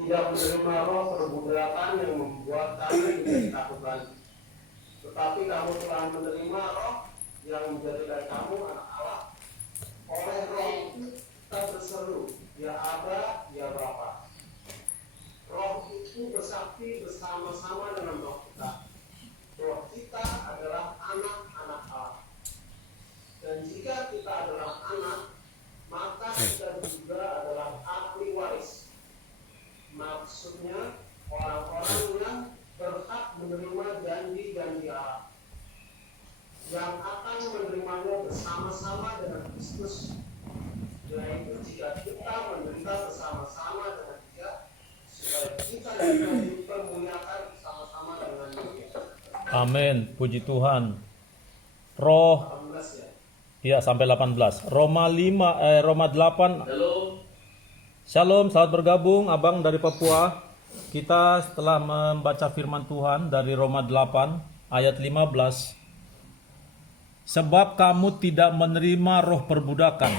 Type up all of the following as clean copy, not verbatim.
tidak menerima roh perbudakan yang membuat kami menjadi takut lagi. Tetapi kamu telah menerima roh yang menjadikan kamu anak Allah. Oleh roh itu kita berseru, ya Aba, ya Bapa. Roh itu bersaksi bersama-sama dengan roh kita. Roh kita adalah anak-anak Allah. Dan jika kita adalah anak, maka kita juga adalah ahli waris. Maksudnya orang-orang yang berhak menerima janji-janji Allah, yang akan menerimanya bersama-sama dengan Kristus, yaitu jika kita menderita bersama-sama dengan Dia, supaya kita juga dipermuliakan bersama-sama dengan Dia. Amin, puji Tuhan. Roh 18 ya. ya sampai 18. Roma 8. Halo. Shalom, selamat bergabung Abang dari Papua. Kita setelah membaca firman Tuhan dari Roma 8 ayat 15. Sebab kamu tidak menerima roh perbudakan.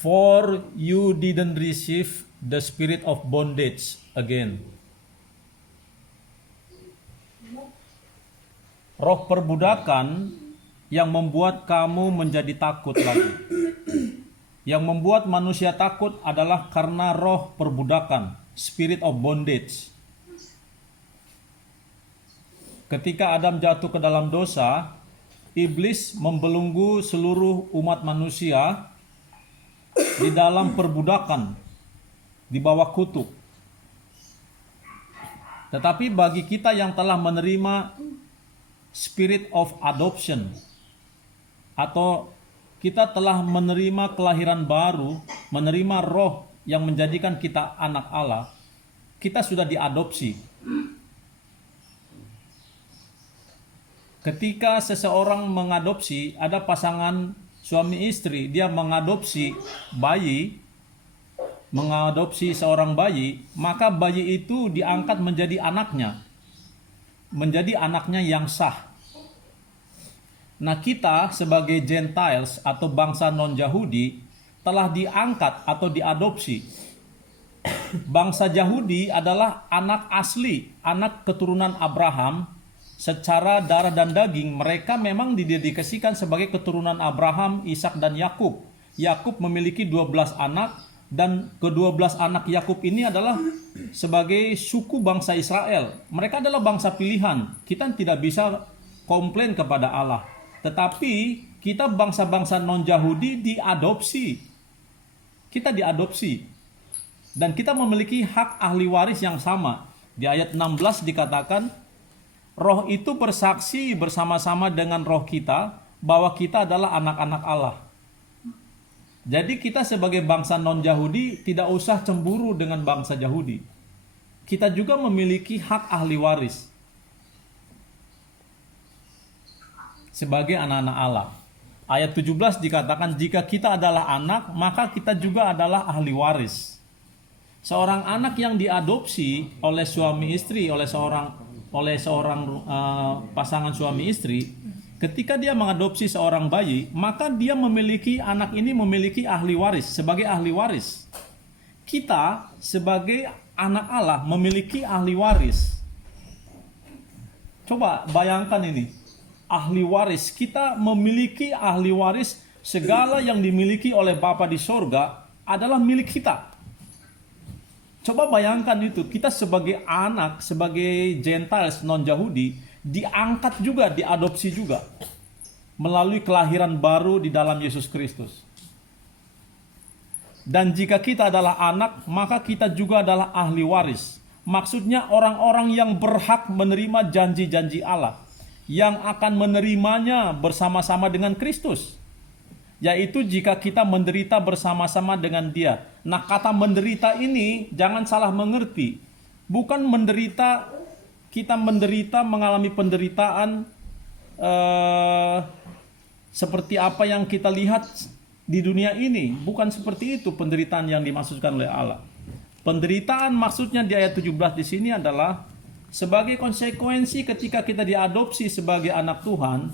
For you didn't receive the spirit of bondage again. Roh perbudakan yang membuat kamu menjadi takut lagi. Yang membuat manusia takut adalah karena roh perbudakan, spirit of bondage. Ketika Adam jatuh ke dalam dosa, iblis membelenggu seluruh umat manusia di dalam perbudakan, di bawah kutuk. Tetapi bagi kita yang telah menerima spirit of adoption, atau kita telah menerima kelahiran baru, menerima roh yang menjadikan kita anak Allah, kita sudah diadopsi. Ketika seseorang mengadopsi, ada pasangan suami istri, dia mengadopsi bayi, mengadopsi seorang bayi, maka bayi itu diangkat menjadi anaknya, menjadi anaknya yang sah. Nah, kita sebagai Gentiles atau bangsa non-Yahudi telah diangkat atau diadopsi. Bangsa Yahudi adalah anak asli, anak keturunan Abraham. Secara darah dan daging, mereka memang didedikasikan sebagai keturunan Abraham, Ishak dan Yakub. Yakub memiliki 12 anak, dan ke-12 anak Yakub ini adalah sebagai suku bangsa Israel. Mereka adalah bangsa pilihan. Kita tidak bisa komplain kepada Allah. Tetapi kita bangsa-bangsa non-Yahudi diadopsi. Kita diadopsi. Dan kita memiliki hak ahli waris yang sama. Di ayat 16 dikatakan, roh itu bersaksi bersama-sama dengan roh kita bahwa kita adalah anak-anak Allah. Jadi kita sebagai bangsa non-Yahudi tidak usah cemburu dengan bangsa Yahudi. Kita juga memiliki hak ahli waris sebagai anak-anak Allah. Ayat 17 dikatakan, jika kita adalah anak, maka kita juga adalah ahli waris. Seorang anak yang diadopsi oleh suami istri, oleh seorang pasangan suami istri, ketika dia mengadopsi seorang bayi, maka dia memiliki, anak ini memiliki ahli waris, sebagai ahli waris. Kita sebagai anak Allah memiliki ahli waris. Coba bayangkan ini, ahli waris. Kita memiliki ahli waris, segala yang dimiliki oleh Bapa di sorga adalah milik kita. Coba bayangkan itu, kita sebagai anak, sebagai Gentiles non-Yahudi, diangkat juga, diadopsi juga melalui kelahiran baru di dalam Yesus Kristus. Dan jika kita adalah anak, maka kita juga adalah ahli waris. Maksudnya orang-orang yang berhak menerima janji-janji Allah, yang akan menerimanya bersama-sama dengan Kristus. Yaitu jika kita menderita bersama-sama dengan Dia. Nah, kata menderita ini jangan salah mengerti. Bukan menderita, kita menderita, mengalami penderitaan seperti apa yang kita lihat di dunia ini. Bukan seperti itu penderitaan yang dimaksudkan oleh Allah. Penderitaan maksudnya di ayat 17 di sini adalah sebagai konsekuensi ketika kita diadopsi sebagai anak Tuhan.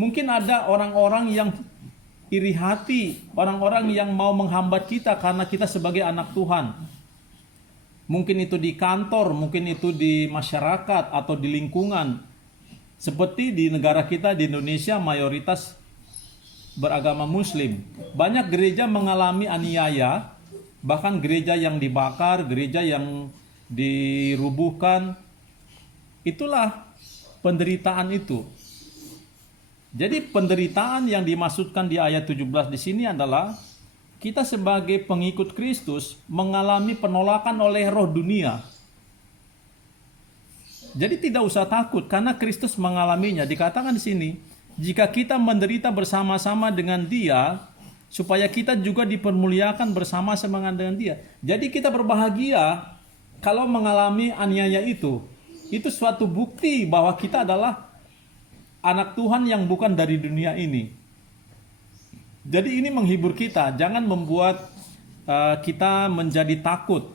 Mungkin ada orang-orang yang iri hati orang-orang yang mau menghambat kita karena kita sebagai anak Tuhan. Mungkin itu di kantor, mungkin itu di masyarakat atau di lingkungan. Seperti di negara kita di Indonesia mayoritas beragama Muslim. Banyak gereja mengalami aniaya, bahkan gereja yang dibakar, gereja yang dirubuhkan. Itulah penderitaan itu. Jadi penderitaan yang dimaksudkan di ayat 17 di sini adalah kita sebagai pengikut Kristus mengalami penolakan oleh roh dunia. Jadi tidak usah takut karena Kristus mengalaminya. Dikatakan di sini, jika kita menderita bersama-sama dengan Dia, supaya kita juga dipermuliakan bersama-sama dengan Dia. Jadi kita berbahagia kalau mengalami aniaya itu. Itu suatu bukti bahwa kita adalah anak Tuhan yang bukan dari dunia ini. Jadi ini menghibur kita. Jangan membuat kita menjadi takut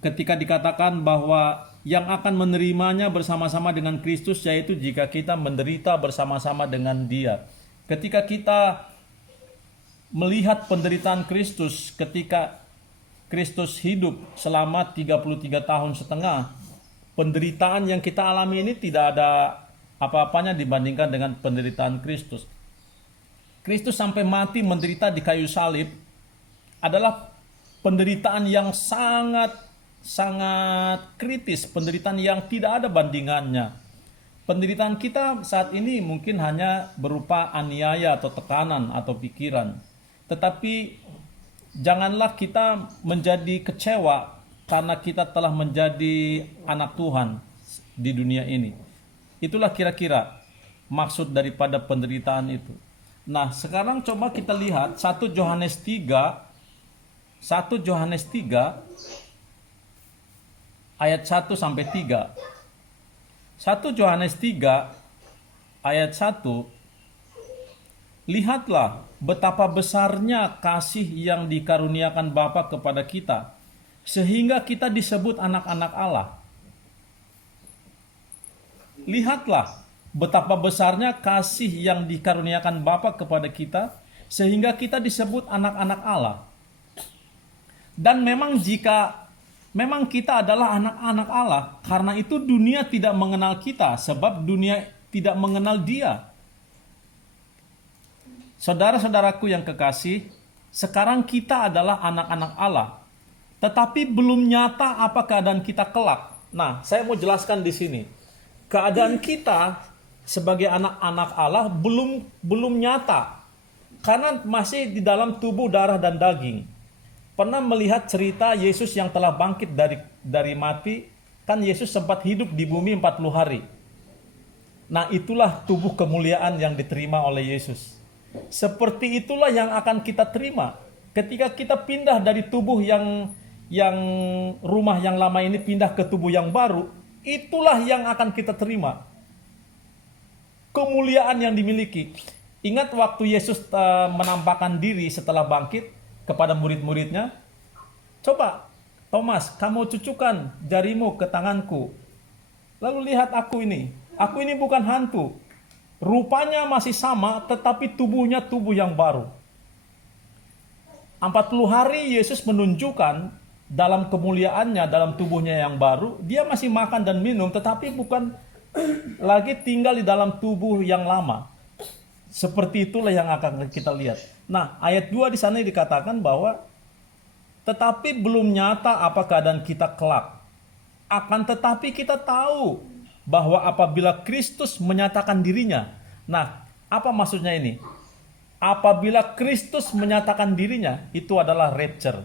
ketika dikatakan bahwa yang akan menerimanya bersama-sama dengan Kristus, yaitu jika kita menderita bersama-sama dengan Dia. Ketika kita melihat penderitaan Kristus, ketika Kristus hidup selama 33 tahun setengah, penderitaan yang kita alami ini tidak ada apa-apanya dibandingkan dengan penderitaan Kristus. Kristus sampai mati menderita di kayu salib adalah penderitaan yang sangat kritis, penderitaan yang tidak ada bandingannya. Penderitaan kita saat ini mungkin hanya berupa aniaya atau tekanan atau pikiran. Tetapi janganlah kita menjadi kecewa karena kita telah menjadi anak Tuhan di dunia ini. Itulah kira-kira maksud daripada penderitaan itu. Nah, sekarang coba kita lihat 1 Yohanes 3 ayat 1 sampai 3. 1 Yohanes 3 ayat 1. Lihatlah betapa besarnya kasih yang dikaruniakan Bapa kepada kita, sehingga kita disebut anak-anak Allah. Lihatlah betapa besarnya kasih yang dikaruniakan Bapa kepada kita, sehingga kita disebut anak-anak Allah. Dan memang kita adalah anak-anak Allah, karena itu dunia tidak mengenal kita, sebab dunia tidak mengenal Dia. Saudara-saudaraku yang kekasih, sekarang kita adalah anak-anak Allah, tetapi belum nyata apa keadaan kita kelak. Nah, saya mau jelaskan di sini. Keadaan kita sebagai anak-anak Allah belum nyata, karena masih di dalam tubuh darah dan daging. Pernah melihat cerita Yesus yang telah bangkit dari mati? Kan Yesus sempat hidup di bumi 40 hari. Nah, itulah tubuh kemuliaan yang diterima oleh Yesus. Seperti itulah yang akan kita terima ketika kita pindah dari tubuh yang rumah yang lama ini pindah ke tubuh yang baru. Itulah yang akan kita terima. Kemuliaan yang dimiliki. Ingat waktu Yesus menampakkan diri setelah bangkit kepada murid-muridnya. Coba, Thomas, kamu cucukkan jarimu ke tanganku. Lalu lihat aku ini. Aku ini bukan hantu. Rupanya masih sama, tetapi tubuhnya tubuh yang baru. 40 hari Yesus menunjukkan dalam kemuliaannya, dalam tubuhnya yang baru, dia masih makan dan minum, tetapi bukan lagi tinggal di dalam tubuh yang lama. Seperti itulah yang akan kita lihat. Nah, ayat 2 di sana dikatakan bahwa tetapi belum nyata apa keadaan kita kelak. Akan tetapi kita tahu bahwa apabila Kristus menyatakan dirinya. Nah, apa maksudnya ini? Apabila Kristus menyatakan dirinya, itu adalah rapture.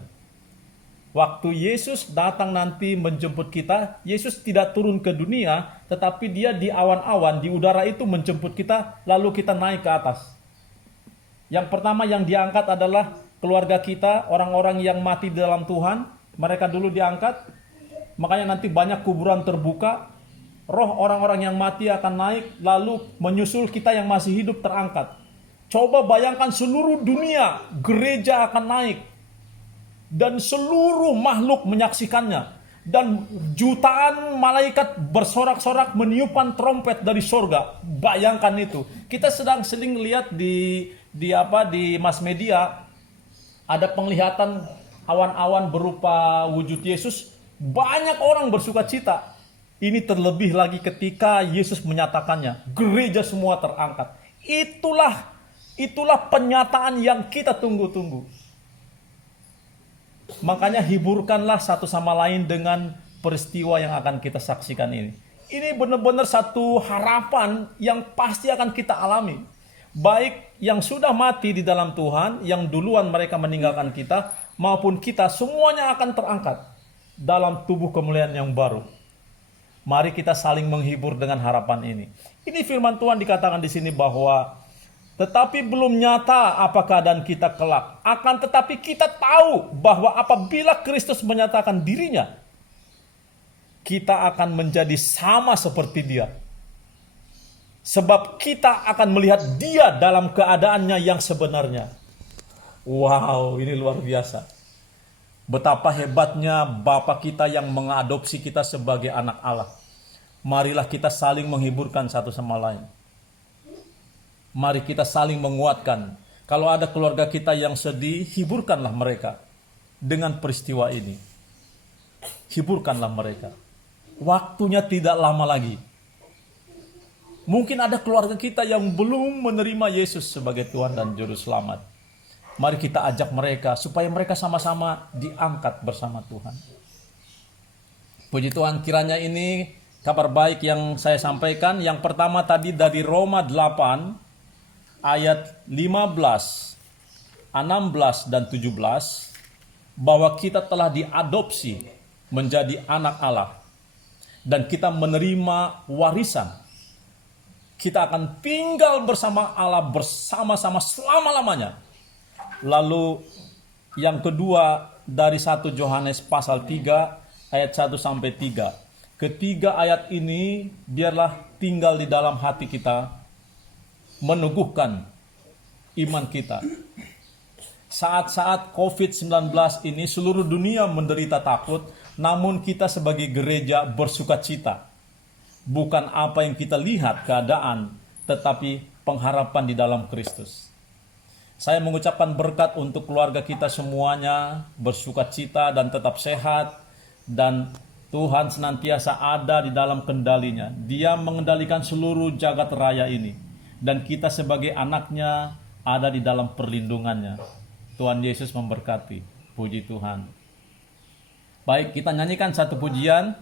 Waktu Yesus datang nanti menjemput kita, Yesus tidak turun ke dunia, tetapi Dia di awan-awan, di udara itu menjemput kita, lalu kita naik ke atas. Yang pertama yang diangkat adalah keluarga kita, orang-orang yang mati di dalam Tuhan, mereka dulu diangkat, makanya nanti banyak kuburan terbuka, roh orang-orang yang mati akan naik, lalu menyusul kita yang masih hidup terangkat. Coba bayangkan seluruh dunia, gereja akan naik. Dan seluruh makhluk menyaksikannya. Dan jutaan malaikat bersorak-sorak meniupkan trompet dari sorga. Bayangkan itu. Kita sering lihat di di mass media ada penglihatan awan-awan berupa wujud Yesus, banyak orang bersukacita. Ini terlebih lagi ketika Yesus menyatakannya, gereja semua terangkat. Itulah penyataan yang kita tunggu-tunggu. Makanya hiburkanlah satu sama lain dengan peristiwa yang akan kita saksikan ini. Ini benar-benar satu harapan yang pasti akan kita alami. Baik yang sudah mati di dalam Tuhan, yang duluan mereka meninggalkan kita, maupun kita, semuanya akan terangkat dalam tubuh kemuliaan yang baru. Mari kita saling menghibur dengan harapan ini. Ini firman Tuhan dikatakan di sini bahwa tetapi belum nyata apa keadaan kita kelak. Akan tetapi kita tahu bahwa apabila Kristus menyatakan dirinya, kita akan menjadi sama seperti Dia. Sebab kita akan melihat Dia dalam keadaannya yang sebenarnya. Wow, ini luar biasa. Betapa hebatnya Bapa kita yang mengadopsi kita sebagai anak Allah. Marilah kita saling menghiburkan satu sama lain. Mari kita saling menguatkan. Kalau ada keluarga kita yang sedih, hiburkanlah mereka dengan peristiwa ini. Hiburkanlah mereka. Waktunya tidak lama lagi. Mungkin ada keluarga kita yang belum menerima Yesus sebagai Tuhan dan Juru Selamat. Mari kita ajak mereka supaya mereka sama-sama diangkat bersama Tuhan. Puji Tuhan, kiranya ini kabar baik yang saya sampaikan. Yang pertama tadi dari Roma 8 ayat 15, 16 dan 17, bahwa kita telah diadopsi menjadi anak Allah dan kita menerima warisan. Kita akan tinggal bersama Allah bersama-sama selama-lamanya. Lalu yang kedua dari 1 Yohanes pasal 3 ayat 1 sampai 3. Ketiga ayat ini biarlah tinggal di dalam hati kita, meneguhkan iman kita. Saat-saat COVID-19 ini seluruh dunia menderita takut, namun kita sebagai gereja bersukacita. Bukan apa yang kita lihat keadaan, tetapi pengharapan di dalam Kristus. Saya mengucapkan berkat untuk keluarga kita semuanya, bersukacita dan tetap sehat, dan Tuhan senantiasa ada di dalam kendalinya. Dia mengendalikan seluruh jagat raya ini, dan kita sebagai anaknya ada di dalam perlindungannya. Tuhan Yesus memberkati. Puji Tuhan. Baik, kita nyanyikan satu pujian.